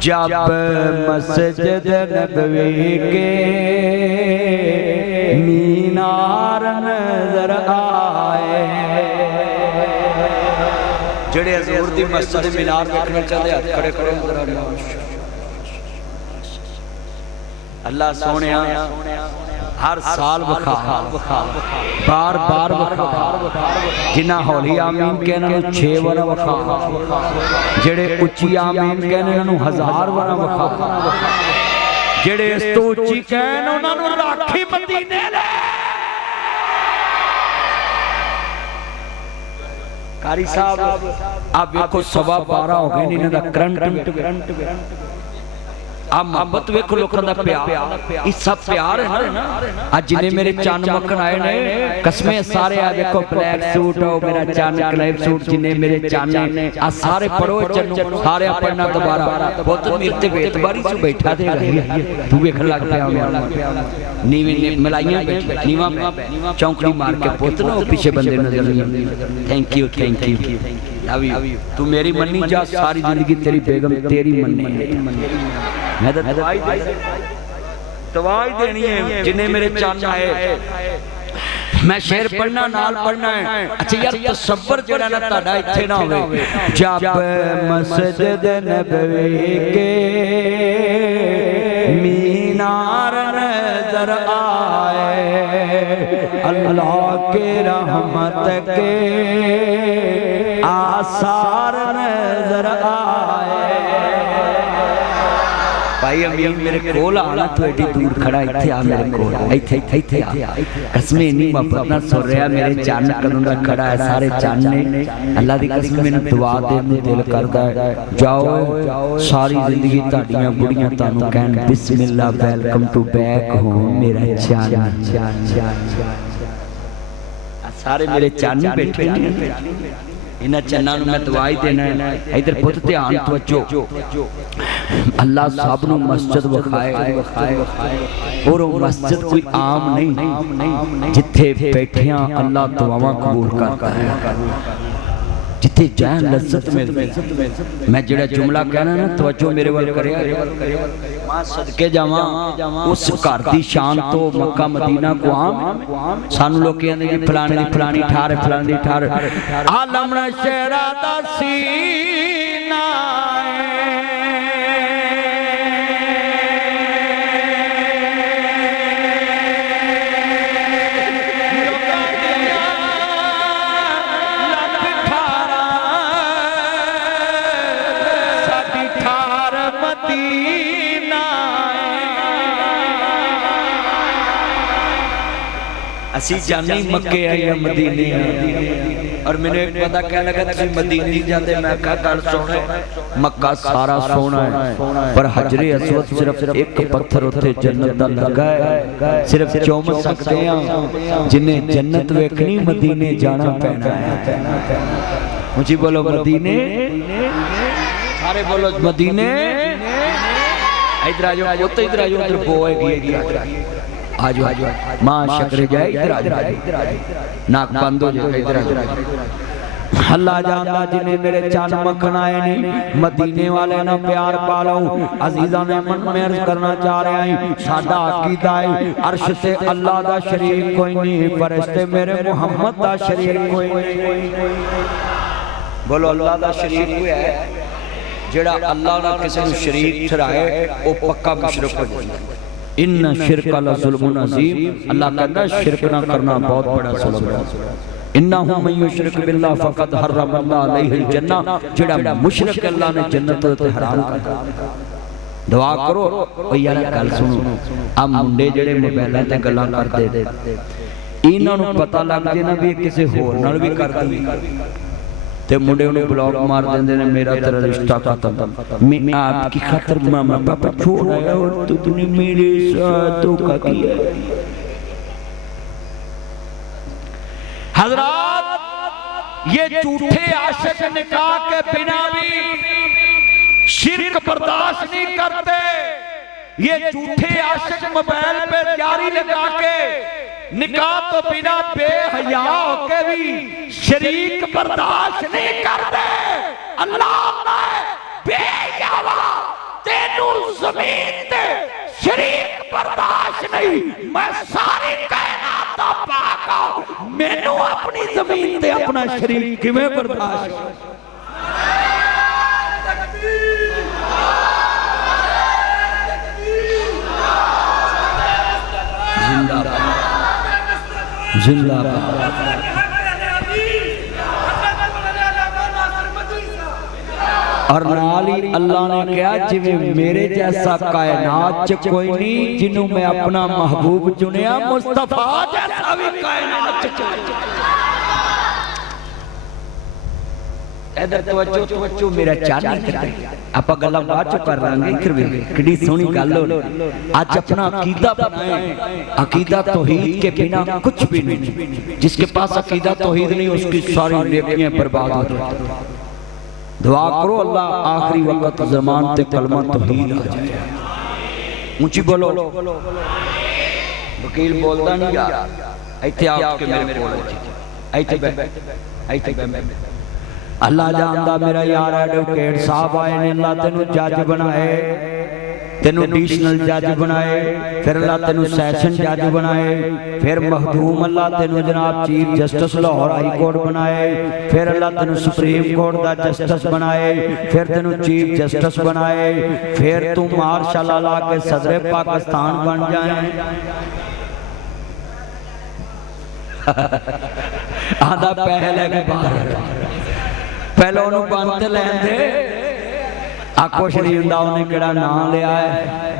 جب مسجد نبوی کے مینار نظر آئے جڑے حضور دی مسجد مینار دیکھنا چاہتے ہاتھ کھڑے کھڑے نظر آئے اللہ سونے ہر سال بخا بار بار بخا جنہ ہولی آمین کہنا نو 6 ورہ بخا جڑے اچھی آمین کہنا نو 1000 ورہ بخا جڑے اس تو اچھی کہنا نو لاکھی مدینے لے قاری صاحب آپ ایک 12:15 ہو گئے نہیں دا کرنٹ آپ محبت ویکھو لوکاں دا پیار اس سب پیار ہے نا آج جنہیں میرے چاند مکھن آئے نے قسمیں سارے آ دیکھو بلیک سوٹ ہو میرا چاند کلیب سوٹ جنہیں میرے چاند نے آج سارے پڑھو چنو سارے پڑھنا دوبارہ بہت میرتے بیت باری سے بیٹھا دے رہی تو بیکھن لگ پیا نیویں ملائیاں بیٹھی نیواں چونکڑی مار کے پوتنا پیچھے بندے نظر تھینک یو تو میری منی جا ساری زندگی تیری بیگم تیری منی میں دوائی دینی ہے جنہیں میرے چاند آئے میں شعر پڑھنا نال پڑھنا ہے اچھا یار تصور جڑا نہ تاڑا اتھے نہ ہوئے جب مسجد نبوی کے مینار نظر آئے اللہ کے رحمت کے آثار نظر آئے بھائی امین میرے کول آنا تو ایڈی دور کھڑا ایتھے آ میرے کول ایتھے آ قسمیں نہیں محبت نہ سو رہا میرے چاند قدم دا کھڑا ہے سارے چاند نے اللہ دی قسم میں دعا دے میں دل کردا ہے جاؤ ساری زندگی تاڑیاں بڑیاں تانوں کہن بسم اللہ ویلکم ٹو بیک ہوم میرا چاند سارے میرے چاند بیٹھے ہیں انہاں چنانوں میں دعائی دینا ہے ادھر پت دھیان توجہ اللہ صاحب نو مسجد وکھائے اور وہ مسجد کوئی عام نہیں جتھے بیٹھیاں اللہ دعاواں قبول کرتا ہے جتھے جان لذت میں جڑا جملہ کہنا نا توجہ میرے وال کرے ماں صدقے جاواں اس گھر دی شان تو مکہ مدینہ کو عام سانو لوگ کہندے جی فلانی ٹھار فلانی ٹھار عالم شہرا دا سینہ اسی جانی مکے آئی مدینے اور میں نے ایک پتہ کہنے لگا تھی مدینے جاتے میں کہا گل سونا مکہ سارا سونا ہے پر حجر اسود صرف ایک پتھر ہوتے جنت دا لگا ہے صرف چوم سکتے ہیں جنہیں جنت ویکھنی مدینے جانا پہنا ہے مجھے بولو مدینے سارے بولو مدینے ادھر آجو ادھر آجو ادھر بوئے گی آجو ماں شکر جائے ادھر آجو ناک بندو جائے ادھر آجو اللہ جاندہ جنہیں میرے چاند مکھن آئے نہیں مدینے والے نہ پیار پالاؤں عزیزہ نے من میں عرض کرنا چاہ رہے ہیں سادہ عقیدہ ہے عرش سے اللہ دا شریک کوئی نہیں فرشتے میرے محمد دا شریک کوئی نہیں بولو اللہ دا شریک کوئی ہے جڑا اللہ نہ کسی نے شریک ٹھرائے وہ پکا مشرک ہو جائے ان شرک اللہ ظلم عظیم اللہ کہتا ہے شرک نہ کرنا بہت بڑا ظلم ہے انہو من یشرک باللہ فقد حرم اللہ علیہ الجنہ جڑا مشرک اللہ نے جنت حرام کرتا دعا کرو یارا کل سنو اب منڈے جڑے موبائلیں تے گلاں کرتے انہوں نے پتہ لگ جائے بھی کسی ہور نال بھی کرتے تے منڈے انہوں بلاک مار دیندے نے میرا تیرا رشتہ ختم میں آپ کی خاطر ماما پاپا چھوڑ آیا اور تو نے میرے ساتھ دھوکہ کیا حضرات یہ جھوٹے عاشق نکاح کے بنا بھی شرک برداشت نہیں کرتے یہ جھوٹے عاشق موبائل پہ جاری لگا کے نکاح تو بنا بے حیا ہو کے بھی شریک برداشت نہیں کرتے اللہ میں بے حیا تے زمین تے شریک برداشت نہیں میں ساری کائنات دا پاک آؤ میں نو اپنی زمین تے اپنا شریک کی میں برداشت زندہ باد زندہ باد اور نالی اللہ نے کہا جویں میرے جیسا کائنات چ کوئی نہیں جنہوں میں اپنا محبوب چنیا مصطفیٰ جیسا بھی کائنات چ ادھر توجہ میرا چاہیے کرتے آپ گلہ بات چو کر رہا گے بھی کڑی سونی گالو آج اپنا عقیدہ بنائیں عقیدہ توحید کے بنا کچھ بھی نہیں جس کے پاس عقیدہ توحید نہیں اس کی ساری نیکیاں برباد ہو جائیں دعا کرو اللہ آخری وقت زمان تے کلمہ توحید آ جائے اونچی بولو وکیل بولتا نہیں گا ایتھے آپ کے میرے بولو ایتھے بے اللہ جاندہ میرا یار ایڈوکیٹ صاحب آئے نے اللہ تینو جاج بنائے تینو ایڈیشنل جج بنائے پھر اللہ تینو سیشن جج بنائے پھر مخدوم اللہ تینو جناب chief justice Lahore high court بنائے پھر اللہ تینو سپریم کورٹ دا جسٹس بنائے پھر تینو چیف جسٹس بنائے پھر تو مارشل اللہ کے صدر پاکستان بن جائیں آدھا پہلے کے باہر پہلے انہوں بانتے لین دے کچھ نہیں ہندہ انہیں کڑا نام لے آئے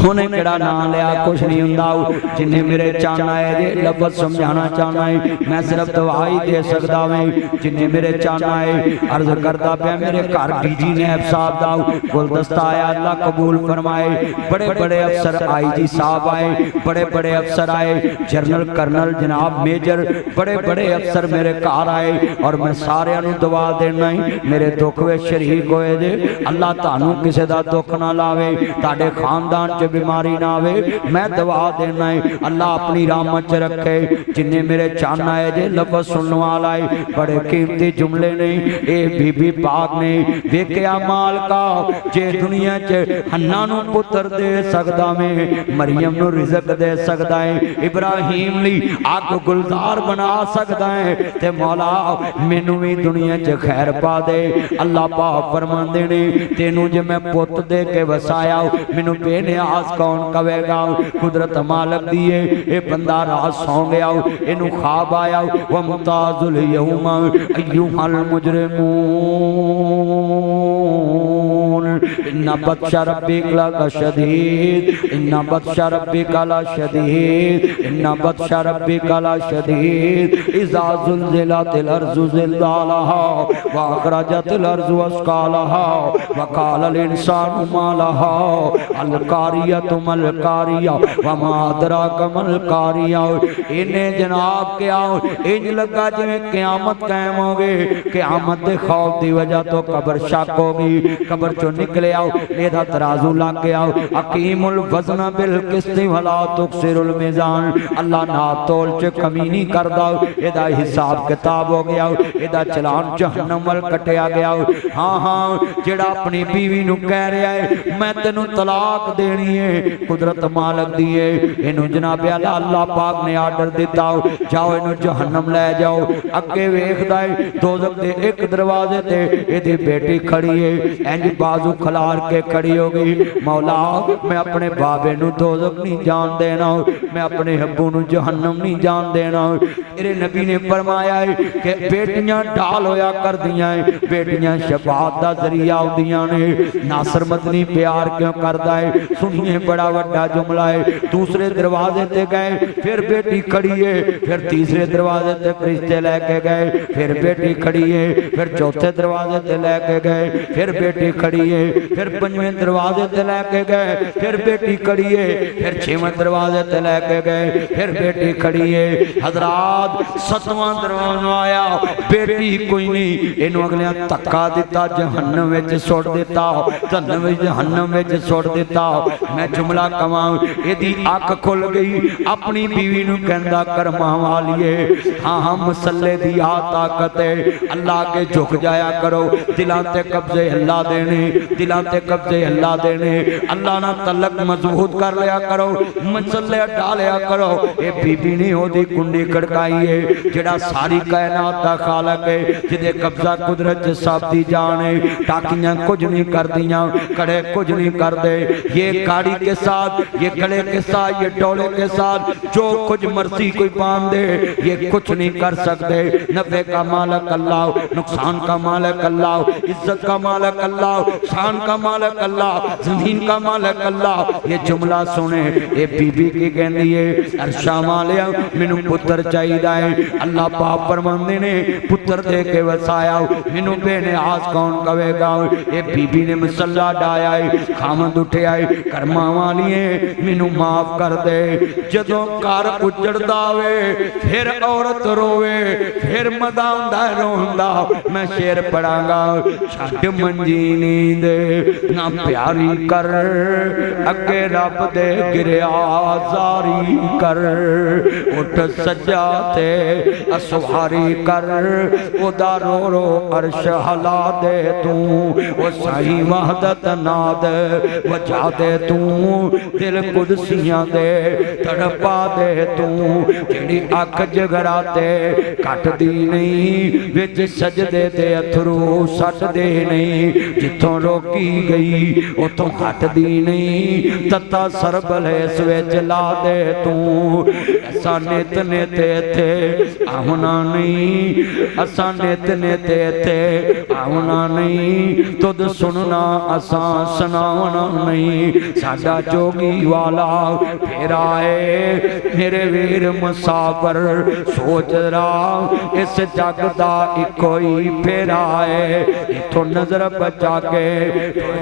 انہیں کڑا نام لیا کچھ نہیں ہندہ جنہیں میرے چاہنا ہے جے لفظ سمجھانا چاہنا ہے میں صرف دعائی دے سکتا ہوں جنہیں میرے چاہنا ہے عرض کرتا پہ میرے کار ڈی جی نے صاحب داؤ گلدستہ آیا اللہ قبول فرمائے بڑے بڑے افسر آئی جی صاحب آئے بڑے بڑے افسر آئے جنرل کرنل جناب میجر بڑے بڑے افسر میرے کار آئے اور میں سارے انہوں دعا دینا ہی میرے دکھوے شریک ہوئے دے اللہ تانوں کسے دا دکھ نہ لاوے تاڑے خاندان چے بیماری نہ آوے میں دعا دینا ہے اللہ اپنی رحمت چ رکھے جنہیں میرے چاہنا ہے جے لفظ سننے والا ہے بڑے قیمتی جملے نہیں اے بی بی پاک نے دیکھیا مال کا جے دنیا چ حنا نو پتر دے سکدا میں مریم نو رزق دے سکدا ہے ابراہیم لی آگ گلزار بنا سکدا ہے تے مولا مینوں وی دنیا چ خیر پا دے اللہ پاک فرماندے نے تینوں جے میں پت دے کے وسایا مینوں بے نیاز کون کہے گا قدرت مالک دیئے اے بندہ راز سو گیا انہوں خواب آیا ومتاز الیوم ایوہ المجرمون انہا بطش ربک لگا شدید انہا بطش ربک لا شدید انہا بطش ربک لا شدید اذا زلزلت الارض زلزالہا واخرجت الارض اسقالہا وقال الانسان ما لہا الکاریت ملکاریہ وما ادراک ملکاریہ انہیں جناب کیا انج لگا جویں قیامت قائم ہوگی قیامت دے خوف دی وجہ تو قبر شک ہوگی قبر چو نکلے آؤ لیدہ ترازو لاگ کے آؤ اقیم الوزن بالقسط ولا تکسر المیزان اللہ نہ تول چے کمی نہیں کر داؤ ایدہ حساب کتاب ہو گیا ایدہ چلان جہنم وال کٹیا گیا ہاں ہاں جڑا اپنی بیوی نو کہہ رہا ہے میں تینوں طلاق دینی ہے قدرت مالک دیئے انہوں جناب اللہ پاک نے آرڈر دیتا ہو جاؤ انہوں جہنم لے جاؤ اگے ویخ دائے دوزک دے ایک دروازے تے ایدھی بیٹی کھڑی ہے اینج بازو کھلار کے کھڑی ہوگی مولا میں اپنے بابے نو دوزک نہیں جان دینا ہوں میں اپنے حبو نو جہنم نہیں جان دینا ہوں میرے نبی نے فرمایا ہے کہ بیٹیاں ڈال ہویا کر دیا ہیں بیٹیاں شفاعت دا ذریعہ ہوں دیا نے ناصر مدنی پیار کیوں کردہ ہے سنیے بڑا وڈا جملہ ہے دوسرے دروازے تے گئے پھر بیٹی کھڑی ہے پھر تیسرے دروازے تے فرشتے لے کے گئے پھر بیٹی کھڑی ہے پھر چوتھے دروازے تے لے کے گئے پھر بیٹی کھڑی ہے پھر پنجویں دروازے تے لے کے گئے پھر بیٹی کھڑی ہے پھر چھویں دروازے تے لے کے گئے پھر بیٹی کھڑی ہے حضرات ستواں دروازہ آیا بیٹی کوئی نہیں انہوں اگلیاں تکا دیتا جہنم وچ سوڑ دیتا جہنم وچ سوڑ دیتا میں جملہ کماؤں یہ دی آنکھ کھل گئی اپنی بیوی نو کہندہ کرمہ والیے ہاں ہم مسلے دی طاقت ہے اللہ کے جھک جایا کرو دلان تے قبضے اللہ دینے دلان تے قبضے اللہ دینے اللہ نہ تعلق مضبوط کر لیا کرو مسلے ڈالیا کرو اے بی بی نہیں ہو دی کنڈی کڑکائی ہے جڑا ساری کائنات دا خالق ہے جدے قبضہ قدرت جساب دی جانے ٹاکیاں کچھ نہیں کر دیاں کڑے کچھ نہیں کر دے یہ کاڑی کے ساتھ یہ کڑے کے ساتھ یہ ڈولے کے ساتھ جو کچھ مرضی کوئی باندھے یہ کچھ نہیں کر سکتے نفع کا مالک اللہ نقصان کا مالک اللہ عزت کا مالک اللہ شان کا مالک اللہ زمین کا مالک اللہ یہ جملہ سنے اے بی بی کی کہنی ہے ارشا مالیا منو پتر چاہی دائے اللہ پاپ فرماندے نے پتر دے کے وسایا منو بے نیاز کون کوے گا اے بی بی نے مسلح ڈایا ہے خامد اٹھے آئے کرما والیے منو معاف کر دے جدوں کار اجڑ داوے پھر عورت روے پھر مدام دا روندہ میں شیر پڑھا گا چھٹ منجینی دے نہ پیاری کر اگے رب دے گریا زاری کر اٹھ سجاتے اسواری کر او دا رو رو عرش حلا دے تو او سائی وحدت ناد وجہ دے تو دل قدسیاں دے تڑپا دے تو جڑی اکھ جگراتے کٹ دی نہیں وچ سجدے دے اتھرو سٹ دے نہیں جتوں روکی گئی اتوں ہٹ دی نہیں تتا سربلے سویچ لا دے تو ایسا نیت نیتے تھے آونا نہیں ایسا نیت نیتے تھے آونا نہیں تد سننا اساں سناونا نہیں ساڈا جوگی والا پھر آئے میرے ویر مسافر سوچ رہا اس جگ دا کوئی پھر آئے تو نظر بچا کے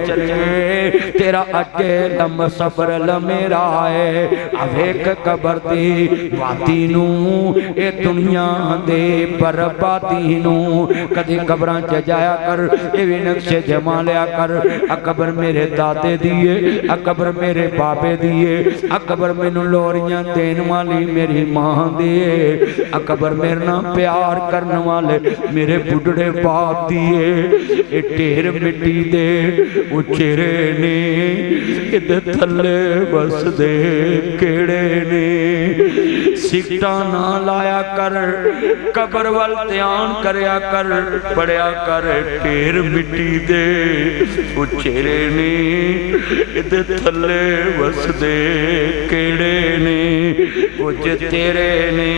چلے تیرا اگے لم صبر لمیرا ہے اویک قبر دی واتی نو اے دنیا دے بربادی نو کدی قبراں چ جایا کر اے وی نقشے جما لیا کر قبر میرے دادے دیے قبر میرے بابے دیے قبر مینوں لوریاں دین والی میری ماں دیے قبر میرے نال پیار کرن والے میرے بڈھڑے باپ دیے اے ٹیر مٹی دے اچھرے نے ادھے تھلے بس دے کیڑے نے سکٹا نہ لایا کر قبر والتیان کریا کر پڑیا کر ٹیر مٹی دے اچھرے نے ادھے تھلے بس دے کیڑے نے کچھ تیرے نے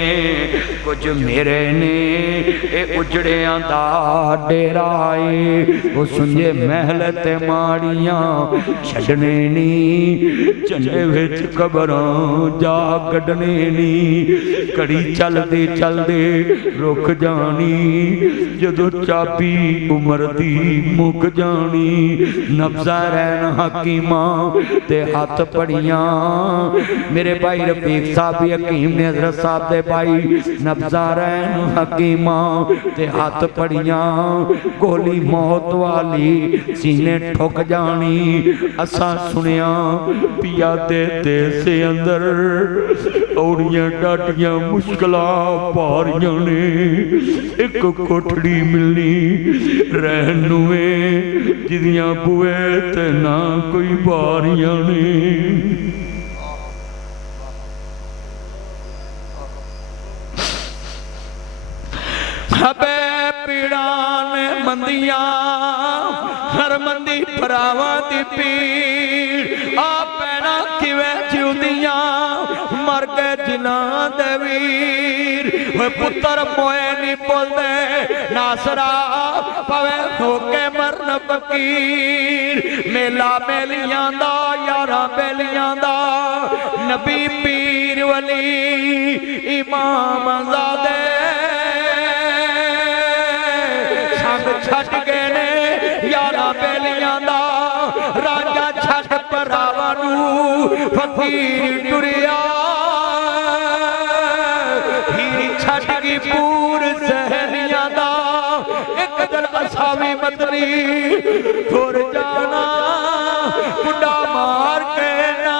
کچھ میرے نے اے اجڑیاں دا ڈیرائی وہ سنجے محل تے ماڑیاں چھڑنے نی چلے وچ قبراں جا کڈنے نی کڑی چل دے رک جانی جدو چابی عمر دی مک جانی نبضہ رہن حکیماں تے ہاتھ پڑیاں میرے بھائی رفیق صاحب حکیم نے حضرت صاحب دے بھائی نبضہ رہن حکیماں تے ہاتھ پڑیاں گولی موت والی سینے ٹھک جانی اساں سنیاں پیا دے سے اندر اوڑیاں ڈاٹیاں مشکلات پاریاں نے ایک کوٹھڑی ملنی رہنوے جدیاں بوئے تے نہ کوئی باریاں نے ہبے پیڑان مندیاں ہر مندی پراواں دی پیڑ آ پیڑا کیویں جیوندیاں مر کے جناں دے ویر وہ پتر موئے نہیں بولدے ناصرا پوے ہو کے مرن فقیر میلا میلیاں دا یاراں بیلیاں دا نبی پیر ولی امام زادے چھٹ گئے نے یارا بیلیاں دا راجہ چھٹ پراوانو فقیر ٹریا ہی چھٹ گی پور سہنیاں دا ایک دل اساوی مدنی تھوڑ جانا کڈا مار کے نا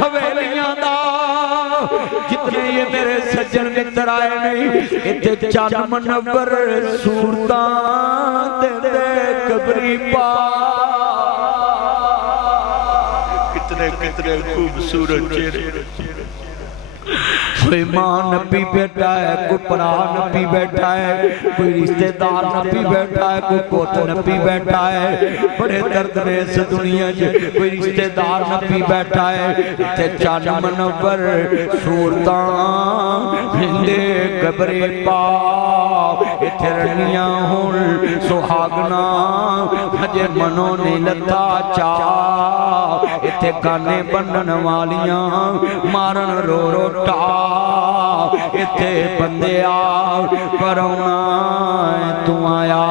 حویلیاں دا جتنے یہ میرے سجن متر آئے نہیں اتنے چان منور صورتاں دے قبری پا कितने कितने खूबसूरत चेहरे। कोई माँ नबी बैठा है, कोई भरा नबी बैठा है, कोई रिश्तेदार नबी बैठा है, कोई पुत नबी बैठा है। बड़े दर्द ने इस दुनिया च कोई रिश्तेदार नबी बैठा है। इत्थे चन मनवर सूरतां हिंदे कबरे पा, इत्थे रनियां हुण सुहागना हजे मनो ने लता चा, इत्थे गाने बनन वालियां मारन रो रो टा, इत्थे बंदिया परौना तू आया,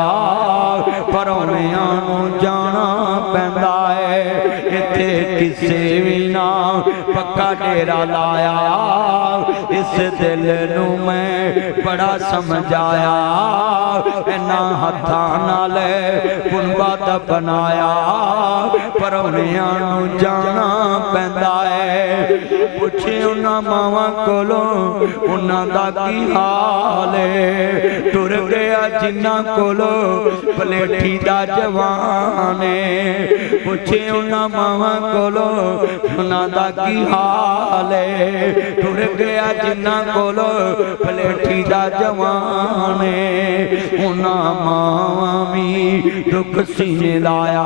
परौनियां नूं जाना पैंदा है। इत्थे किसे भी ना पक्का डेरा लाया, इस दिल नूं मैं बड़ा समझाया। इन्हां हत्थां नाल गुणबद बनाया, परौनियां नूं जाना पैंदा है। पुछे उन्हां मावां कोलों उन्हां दा की हाल है, टुर गया जिन्हां कोलों पलेठी दा जवान है। पुछे उन्हां मावां कोलों उन्हां दा की हाल है, टुर गया जिन्हां कोलों पलेठी दा जवान है। उन्हां मावां भी दुख सीने लाया,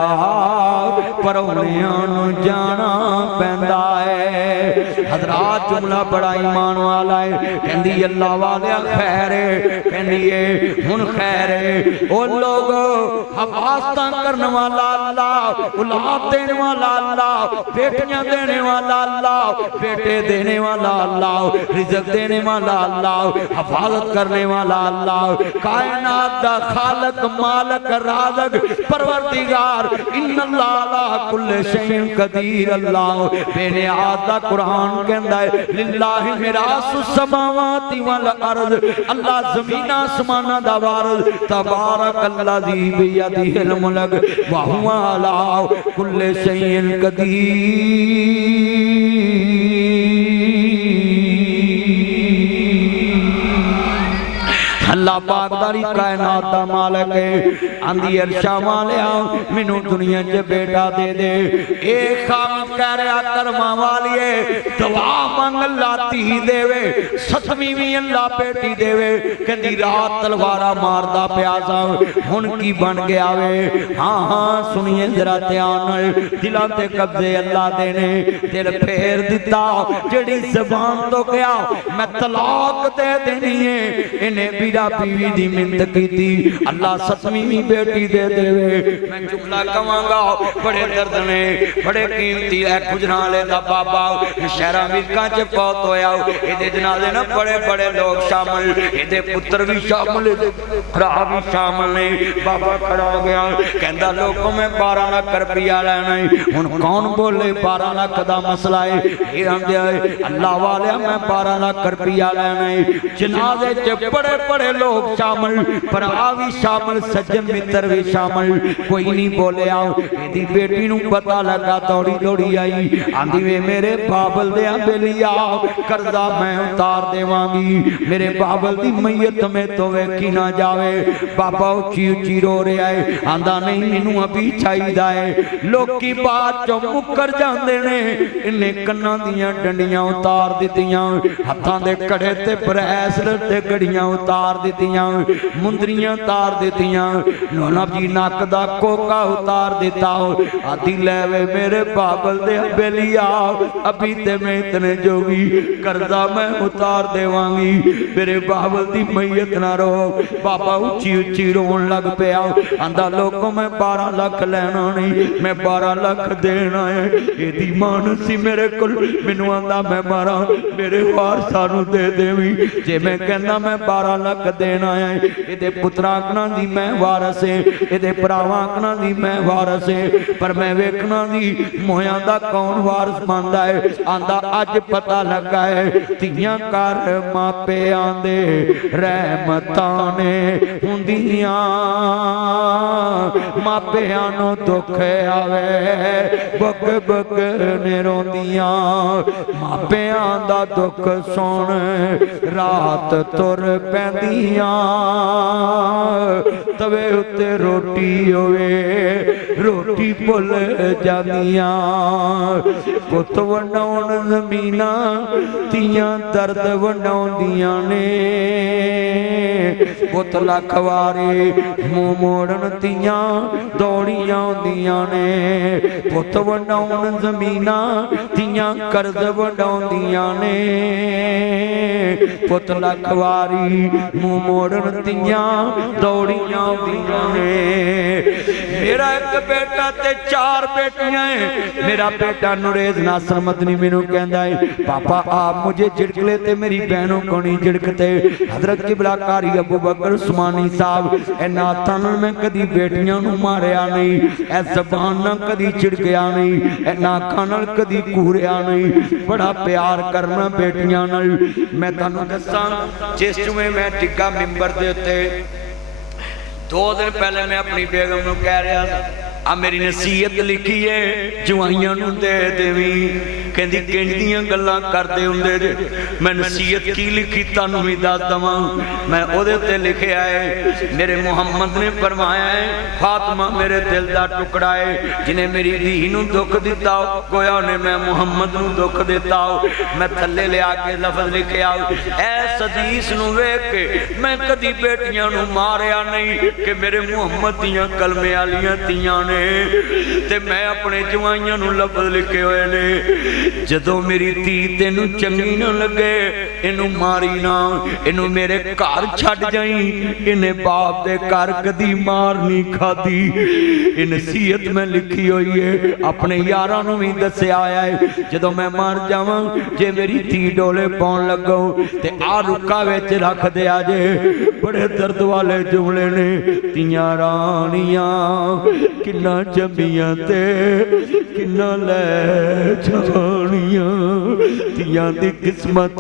परौनियां नूं जाना पैंदा है। हजरात जुमला बड़ा ईमान वाला है। कहंदी अल्लाह वालिया खैर है, कहंदी है हुण खैर है। ओ लोगो हवास्तां करने वाला अल्लाह, औलाद देने वाला अल्लाह, बेटियां देने वाला अल्लाह, बेटे देने वाला अल्लाह, रिज़्क़ देने वाला अल्लाह, हिफाजत करने वाला अल्लाह, कायनात दा खालिक मालिक राज़िक परवरदिगार, इन्नल्लाह अला कुल्लि शैइन कदीर। अल्लाह बेनियाज़ दा कुरान कहंदा है लिल्लाहि मिरासु समावाति वल अर्द, अल्लाह ज़मीन आसमानां दा वारिस, तबारकल्लज़ी बियदिहिल मुल्क व हुवा अला कुल्लि शैइन कदीर। अल्लाह पाक दारी कायनात दा मालिक है। आंदी अरशा वालिया मैनू दुनिया च बेटा दे दे। एक खाम कह रहा कर्मा वालिए दुआ मंग अल्लाह धी देवे, सतवीं भी अल्लाह बेटी देवे। कहंदी रात तलवारा मारदा प्या सा हुण की बन गया वे। हाँ हाँ सुनिए जरा ध्यान नाल, दिलां ते कब्जे अल्लाह दे ने। दिल फेर दिता जेड़ी ज़बान तो गया मैं तलाक दे देनी है, इन्हें बीरा बीवी दी मिन्नत कीती, अल्लाह सतवीं भी बेटी दे देवे। मैं जुमला कहांगा बड़े दर्द ने, बड़े कीमती है। गुजराले दा बाबा शहरा मिल्कां च फौत होया, इहदे जनाजे ना बड़े बड़े लोग शामिल, इहदे पुत्र भी शामिल, भरा भी शामिल ने। बाबा खड़ा हो गया कहंदा लोगों मैं 12 लाख रुपया लेना है। हुण कौन बोले 12 लाख दा मसला है? ये आंदे अल्लाह वालिया मैं 12 लाख रुपया लेना है। जनाजे च बड़े बड़े लोग शामिल, भरा भी शामिल, सज्जन मित्र भी शामिल। कोई नहीं बोलिया। इहदी बेटी नूं पता लगा, दौड़ी दौड़ी आई, आंदी वे मेरे बाबल दे बेलिया कर्जा मैं उतार देवांगी, मेरे बाबल दी मैयत में तो वेखी ना जावे। बाबा उची उची रो रहा है, आंदा नहीं मैनू अभी चाहिदा है। लोकी बात चों मुकर जांदे ने। इन्हें कन्नां दियां डंडियां उतार दित्तियां, हत्थां दे कड़े ते ब्रैसलेट ते घड़ियां उतार दित्तियां, मुंदरियां उतार दित्तियां, नौना जी नक दा कोका उतार दिता। आदि लैवे मेरे बाबल दे बेलिया अभी ते मैं इतने जोगी कर्जा मैं उतार देवांगी, मेरे बाबल दी मैयत ना रो। बाबा उची उची रोन लग पिया, आंदा लोगों मैं 12 लाख लेना नहीं, मैं 12 लाख देना है। एदी मान सी मेरे कोल, मैनू आंदा मैं मारा मेरे वारसां नू दे देवी। जे मैं कहना मैं 12 लाख देना है, इहदे पुत्रा आखना दी मैं वारस है, इहदे भरावां आखना दी मैं वारस है, पर मैं वेखना दी मोहियां दा कौन वारस बनदा है। आंदा अज पता लगा है धीआं घर मापिआं दे रहमतां ने हुंदियां, मापिआं नूं दुख आवे बुक बुक ने रोंदियां। मापिआं दा दुख सुण रात तुर पैंदी जांदियां तवे उत्ते रोटी होवे रोटी भुल जांदियां पुत वंडाउण ज़मीनां तियां दर्द वंडाउंदियां ने पुत लख वारे मूंह मोड़न तियां दौड़ियां आउंदियां ने पुत वंडाउण ज़मीनां तियां कर्ज वंडाउंदियां ने पुत लख वारी मूंह मोड़न तियां दौड़ियां आउंदियां ने मेरा एक बेटा ते 4 बेटियां है मेरा बेटा नुरेज़ नासर मदनी मैनू कहंदा है पापा आप मुझे झिड़कले ते मेरी बहनों को नहीं झिड़कते हजरत किबला कारी अबू बकर उस्मानी साहब इन्हां हत्थां नाल मैं कदी बेटियां नूं मारिया नहीं ऐ ज़बान नाल कदी झिड़किया नहीं इन्हां अखां नाल कदी घूरिया नहीं बड़ा प्यार करना बेटियां नाल मैं तुहानूं दस्सां जिस जुमे मैं टिका मिंबर दे उत्ते 2 दिन पहले मैं अपनी बेगम नूं कह रहा आ मेरी नसीहत लिखी है जवाइयां नूं दे देवी कहंदी किंदियां गल्लां करदे हुंदे जे मैं नसीहत की लिखी तुहानूं भी दस दवां मैं ओहदे उत्ते लिखिया है मेरे मुहम्मद ने फरमाया है फातिमा मेरे दिल दा टुकड़ा है जिन्हें मेरी धी नूं दुख दिता गोया ने मैं मुहम्मद नूं दुख दिता मैं थल्ले लिया के लफ्ज़ लिखिया ऐस हदीस नूं वेख के मैं कदी बेटियां नूं मारिया नहीं कि मेरे मुहम्मद दियां कलमे वालियां तियां ने ते मैं अपने जवाइयां नूं लफ्ज़ लिखे हुए ने जदों मेरी धी तेनू चंगी ना लगे इनू मारी ना इनू मेरे घर छड्ड जाई इन्हें बाप दे घर कदी मार नहीं खादी ये नसीहत मैं लिखी हुई है अपने यारां नूं भी दस्सिया है जदों मैं मर जावां जे मेरी धी डोले पाउण लगो ते आ रुक्का विच रख दिया जे बड़े दर्द वाले जुमले ने तियां रानियां किन्ना जम्मियां ते किन्ना लै जानियां तियां दी किस्मत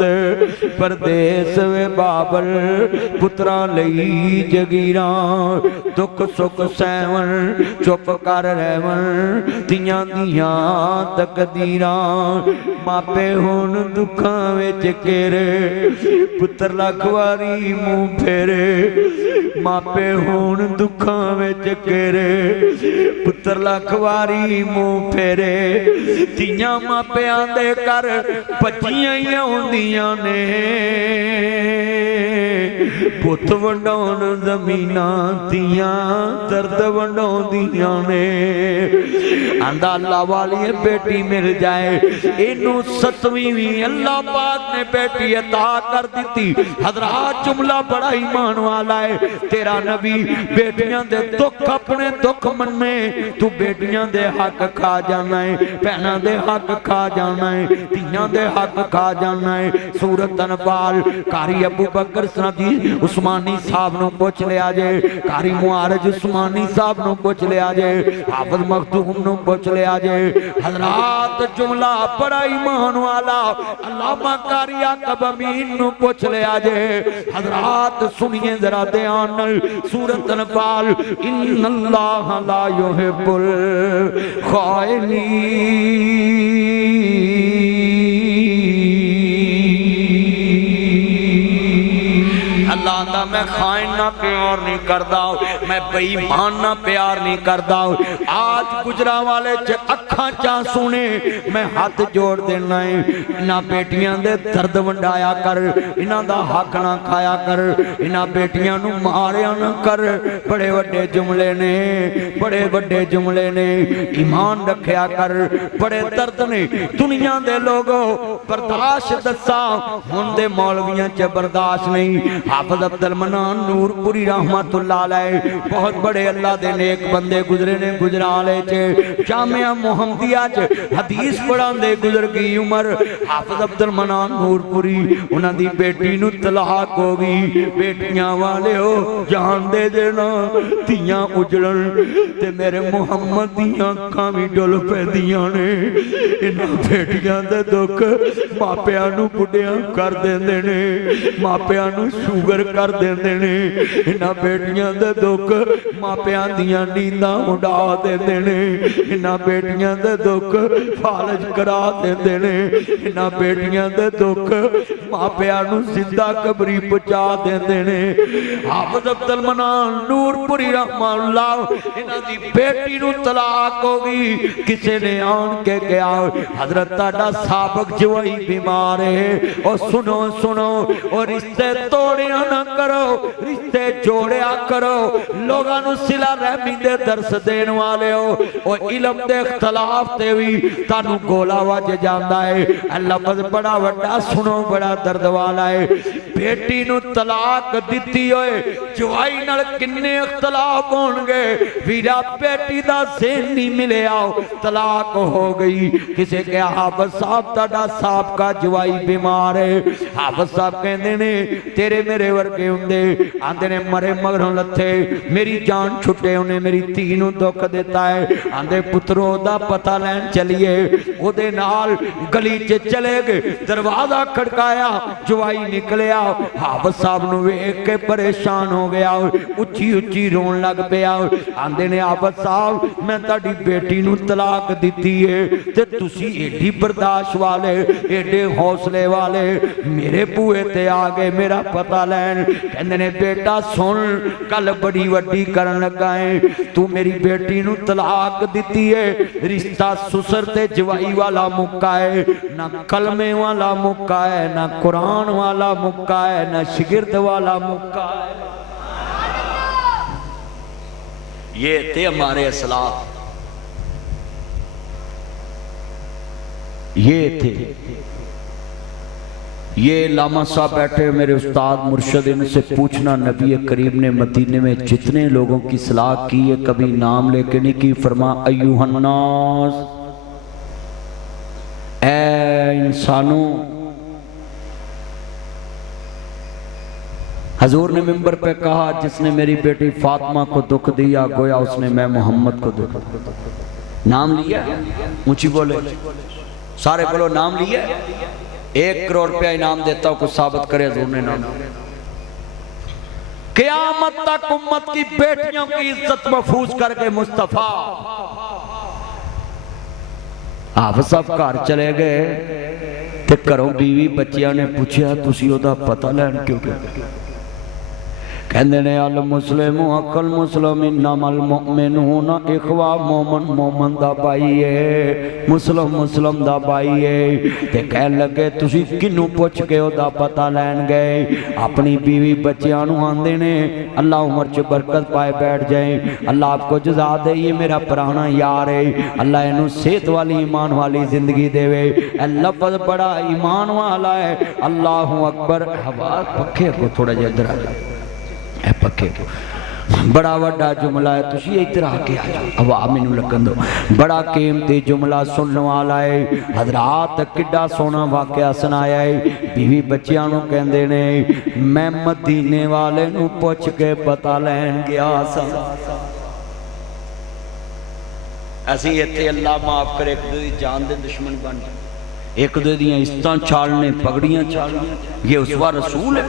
परदेस वे बाबल पुत्रा लई जगीरां दुख सुख सहवन चुप कर रहवन तियां दियां तकदीरां मापे हुण दुखां विच घेरे पुत्र लख वारी मूंह फेरे मापे हुण दुखां विच घेरे पुत्र लख वारी मूंह फेरे तियां मापियां दे कर भज्जियां ही आउंदियां ने पुत वंडाउण ज़मीनां तियां दर्द वंडाउंदियां ने आंदा अल्लाह वाली बेटी मिल जाए इनू 7वीं भी अल्लाह पाक ने बेटी अता कर दी हज़रात जुमला बड़ा ईमान वाला है तेरा नबी बेटियां दे दुख अपने दुख मन्ने तू बेटियां दे हक खा जाना है भैनां दे हक खा जाना है तियां दे हक खा जाना है सूरत अनफाल कारी अबू बकर सदी उस्मानी साहब नूं पुछ लिया जे कारी मुआरज उस्मानी साहब नूं पुछ लिया जे हाफिज मखदूम नूं पुछ लिया जे हज़रात जुमला बड़ा ईमान वाला अल्लामा कारी आकब अमीन नूं पुछ लिया जे हज़रात सुनिए जरा ध्यान नाल सूरत अनफाल इन्नल्लाह ला युहिब्बुल खाइनीन अल्लाह दा मैं खाइन ना प्यार नहीं करदा मैं बेईमान ना प्यार नहीं करदा आज गुजरा वाले च अखां चा सुने मैं हाथ जोड़ देना है इन्हां बेटियां दे दर्द वंडाया कर इन्हां दा हक ना खाया कर इन्हां बेटियां नूं मारिया ना कर बड़े वड्डे जुमले ने बड़े वड्डे जुमले ने ईमान रखया कर बड़े दर्द ने दुनिया दे लोगो बर्दाश्त दसा हुण दे मौलवियां च बर्दाश्त नहीं हाफिज अब्दुल मनान नूरपुरी रहमतुल्लाह अलैह बहुत बड़े अल्लाह दे नेक बंदे गुजरे ने गुजराले च जामिया मुहम्मदिया च हदीस पढ़ांदे गुजर गई उम्र हाफिज अब्दुल मनान नूरपुरी उन्हां दी बेटी नूं तलाक हो गई बेटियां वाले हो जानदे जे ना धीआं उजड़न ते मेरे मुहम्मद दीआं अखां भी डुल पैंदियां ने इन्हां बेटियां दे दुख मापियां नूं बुढ़ियां कर देंदे ने मापियां नूं शुगर कर देंदे ने इन्हां बेटियां दे दुख मापियां दियां नींदां उड़ा देंदे ने इन्हां बेटियां दे दुख फाल इलाज करा देंदे ने इन्हां बेटियां दे दुख मापियां नूं जिंदा कबरी पहुंचा देंदे ने हाफिज अब्दुल मनान नूरपुरी रहमानुल्लाह इन्हां दी बेटी नूं तलाक हो गई किसी ने आन के कहा हजरत ताड़ा साबक जवाई बीमार है और सुनो सुनो और रिश्ते तोड़िया ना करो रिश्ते जोड़िया करो लोगों नूं सिला रहमी दे दर्स देण वाले हो और इलम दे इख्तलाफ ते भी तानू गोला वज जांदा है लफ्ज़ बड़ा वड्डा सुनो बड़ा दर्द वाला है बेटी नूं तलाक दित्ती होए जवाई नाल किन्ने इख्तलाफ होणगे वीरा बेटी दा ज़हन नहीं मिलिया तलाक हो गई किसे के हाफिज साहब ताड़ा साहब का जवाई बीमार है हाफिज साहब कहंदे ने तेरे मेरे वर्गे हुंदे आंदे ने मरे मगरों लथे मेरी जान छुटे उन्हें मेरी धी नूं दुख दिता है आंदे पुत्रो दा पता लैन चलिए ओदे नाल गली च चले गए दरवाजा खड़काया जवाई निकलिया हाफिज साहब नूं वेख के परेशान हो गया उच्ची उच्ची रोन लग पिया आंदे ने हाफिज साहब मैं ताड़ी बेटी नूं तलाक दित्ती है ते तुसी एडी बर्दाश्त वाले एडे हौसले वाले मेरे बूहे ते आ गए मेरा पता लैन कहंदे ने बेटा सुन कल बड़ी वड्डी करन लगा है तू मेरी बेटी नूं तलाक दित्ती है रिश्ता सुसर ते जवाई वाला मुक्का है ना कलमे वाला मुक्का है ना कुरान वाला मुक्का है ना शिगिर्द वाला मुक्का है ये थे हमारे असलाफ ये थे ये लामा साहब बैठे मेरे उस्ताद मुर्शद इनसे पूछना नबी करीम ने मदीने में जितने लोगों की सलाह की है कभी नाम लेके नहीं की फरमा अय्युहन्नास ऐ इंसानों हजूर ने मिंबर पे कहा जिसने मेरी बेटी फातिमा को दुख दिया गोया उसने मैं मोहम्मद को दुख नाम लिया ऊंची बोले सारे बोलो नाम लिया 1 करोड़ रुपया इनाम देता हूं कुछ साबित करे हजूर ने नाम क़यामत तक उम्मत की बेटियों की इज्जत महफूज करके मुस्तफा हाफिज साहब घर चले गए ते घरों बीवी बच्चियां ने पूछा तुसी ओदा पता लैन क्यों गए कहंदे ने अल मुस्लिम अकल मुस्लिम नमल मुमिनून इखवा मोमन मोमन दा भाई है मुस्लिम मुस्लिम दा भाई है ते कहन लगे तुसी किन्नू पुछ के ओदा पता लैन गए अपनी बीवी बच्चियां नू आंदे ने अल्लाह उम्र च बरकत पाए बैठ जाए अल्लाह आपको जज़ा दे ये मेरा पुराना यार है अल्लाह इनू सेहत वाली ईमान वाली जिंदगी देवे लफ्ज़ बड़ा ईमान वाला है अल्लाहु अकबर हवा पखे को थोड़ा जिहा इधर आ जाओ पक्के बड़ा वड्डा जुमला है तुसी इधर आके आ जाओ हवा मैनू लगन दो बड़ा कीमती जुमला सुनने वाला है हजरात किड्डा सोना वाकया सुनाया है बीवी बच्चियां नू कहंदे ने मैं मदीने वाले नू पुछ के पता लैन गया सा असी इत्थे अल्लाह माफ करे एक दूसरी जान दे दुश्मन बन एक दूसरे दी इज्जतां छालने पगड़ियां छालने ये उसवा रसूल है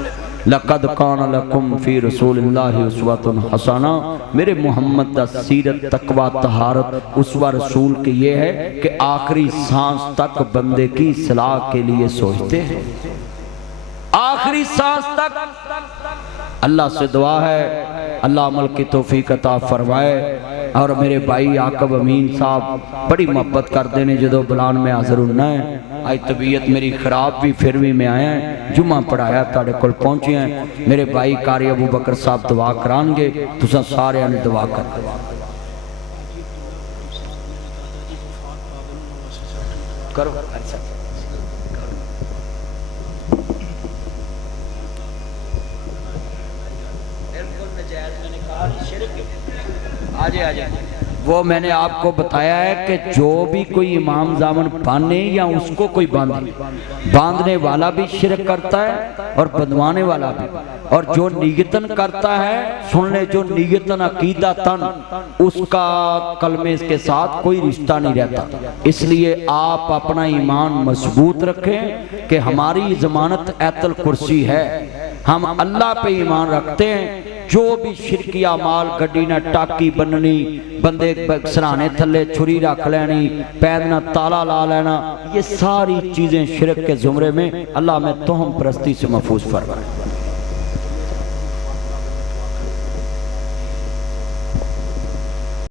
लक़द कान लकुम फी रसूलिल्लाहि उस्वतुन हसना मेरे मोहम्मद दा सीरत तकवा तहारत उसवा रसूल के ये है कि आखिरी सांस तक बंदे की सलाह के लिए सोचते हैं आखिरी सांस तक अल्लाह से दुआ है अल्लाह अमल की तौफीक अता फरमाए और मेरे भाई आकब अमीन साहब बड़ी मोहब्बत करते हैं जो बुलान में हाजिर होना है आज तबीयत मेरी खराब भी फिर भी मैं आया है जुम्मा पढ़ाया तुहाडे कोल पहुंचे हैं मेरे भाई कारी अबू बकर साहब दुआ करांगे तुसां सारियां ने दुआ कर करो अच्छा आजे आजे वो मैंने आपको बताया है कि जो भी कोई इमाम जामन बांधे या उसको कोई बांधने वाला भी शिरक करता है और बंधवाने वाला भी और जो नियतन करता है सुन ले जो नियतन अकीदतन उसका कलमे के साथ कोई रिश्ता नहीं रहता इसलिए आप अपना ईमान मजबूत रखें कि हमारी जमानत ऐतल कुर्सी है हम अल्लाह पे ईमान रखते हैं جو بھی شرکی اعمال گڈی نہ ٹاکی بننی بندے سرانے تھلے چھری رکھ لینی پیر نہ تالا لا لینا یہ ساری چیزیں شرک کے زمرے میں اللہ میں توہم پرستی سے محفوظ فرمائے